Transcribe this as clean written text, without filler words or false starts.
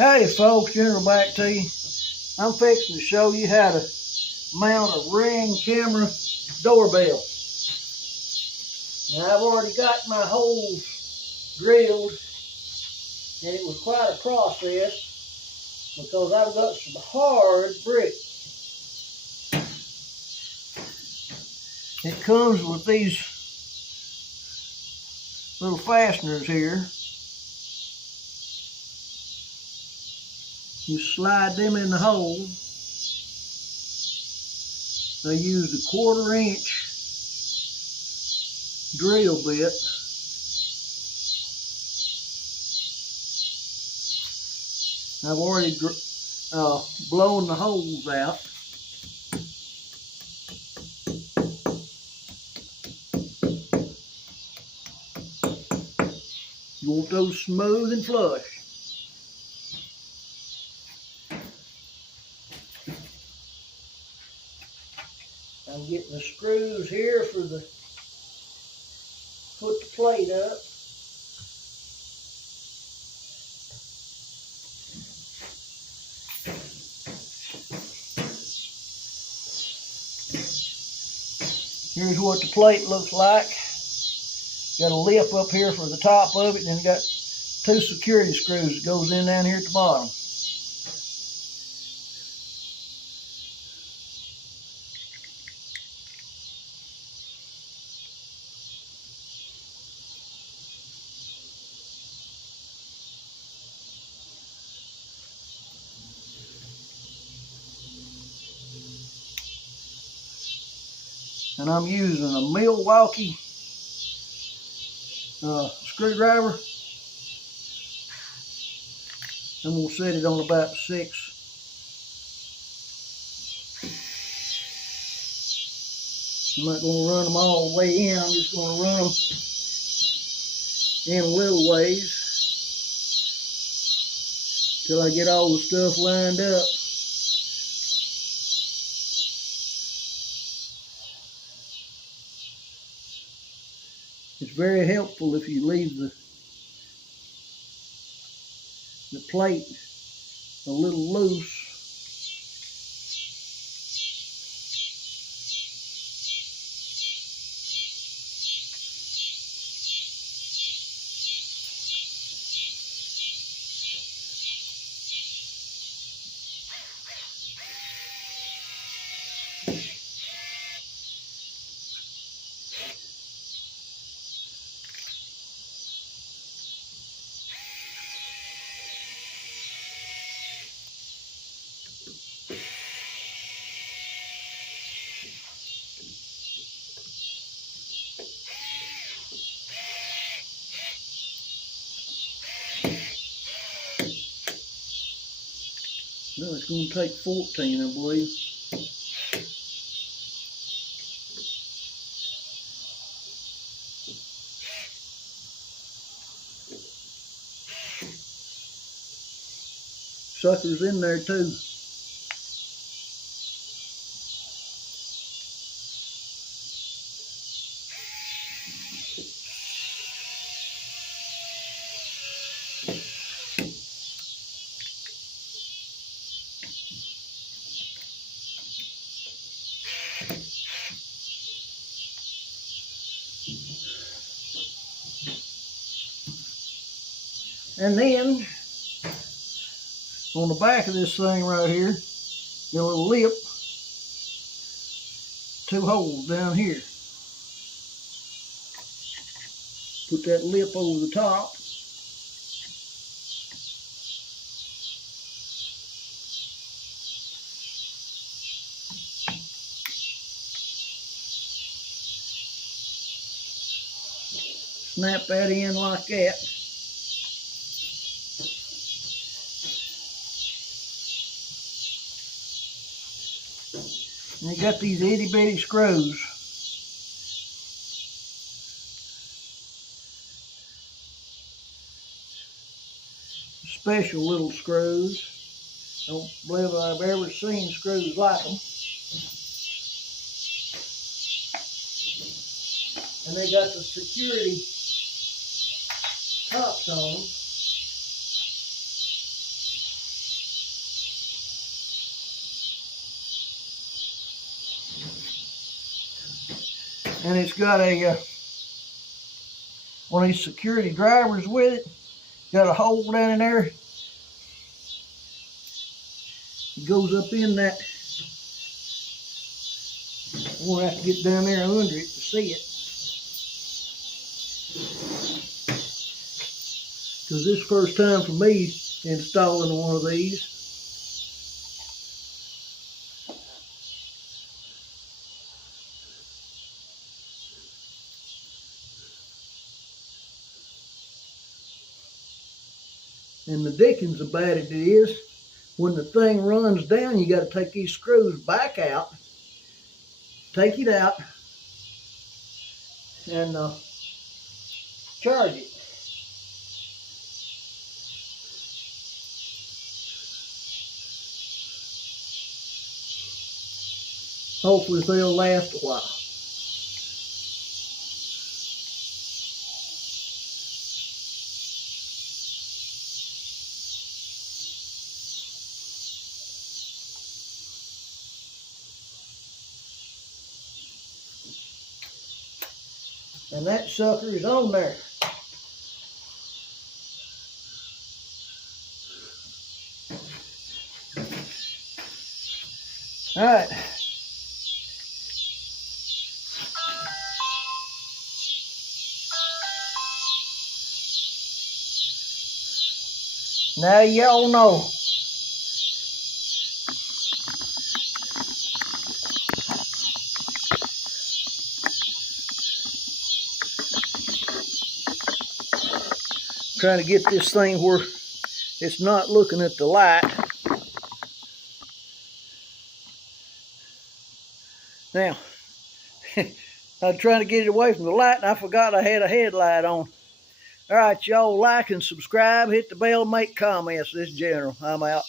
Hey folks, General back to you. I'm fixing to show you how to mount a Ring camera doorbell. Now I've already got my holes drilled, and it was quite a process because I've got some hard brick. It comes with these little fasteners here. You slide them in the hole. I used a 1/4 inch drill bit. I've already blown the holes out. You want those smooth and flush. I'm getting the screws here for the put the plate up. Here's what the plate looks like. Got a lip up here for the top of it, and then got 2 security screws that goes in down here at the bottom. And I'm using a Milwaukee screwdriver. And we'll set it on about 6. I'm not going to run them all the way in. I'm just going to run them in a little ways till I get all the stuff lined up. It's very helpful if you leave the plate a little loose. No, it's going to take 14, I believe. Suckers in there too. And then, on the back of this thing right here, got a little lip, 2 holes down here. Put that lip over the top. Snap that in like that. And you got these itty bitty screws. Special little screws. Don't believe I've ever seen screws like them. And they got the security tops on them. And it's got a one of these security drivers with it. Got a hole down in there. It goes up in that. I'm gonna have to get down there under it to see it. Because this is the first time for me installing one of these. And the dickens about it is, when the thing runs down, you got to take these screws back out, take it out, and charge it. Hopefully they'll last a while. And that sucker is on there. All right. Now y'all know. Trying to get this thing where it's not looking at the light. Now, I'm trying to get it away from the light, and I forgot I had a headlight on. All right, y'all, like and subscribe, hit the bell, make comments. This is General. I'm out.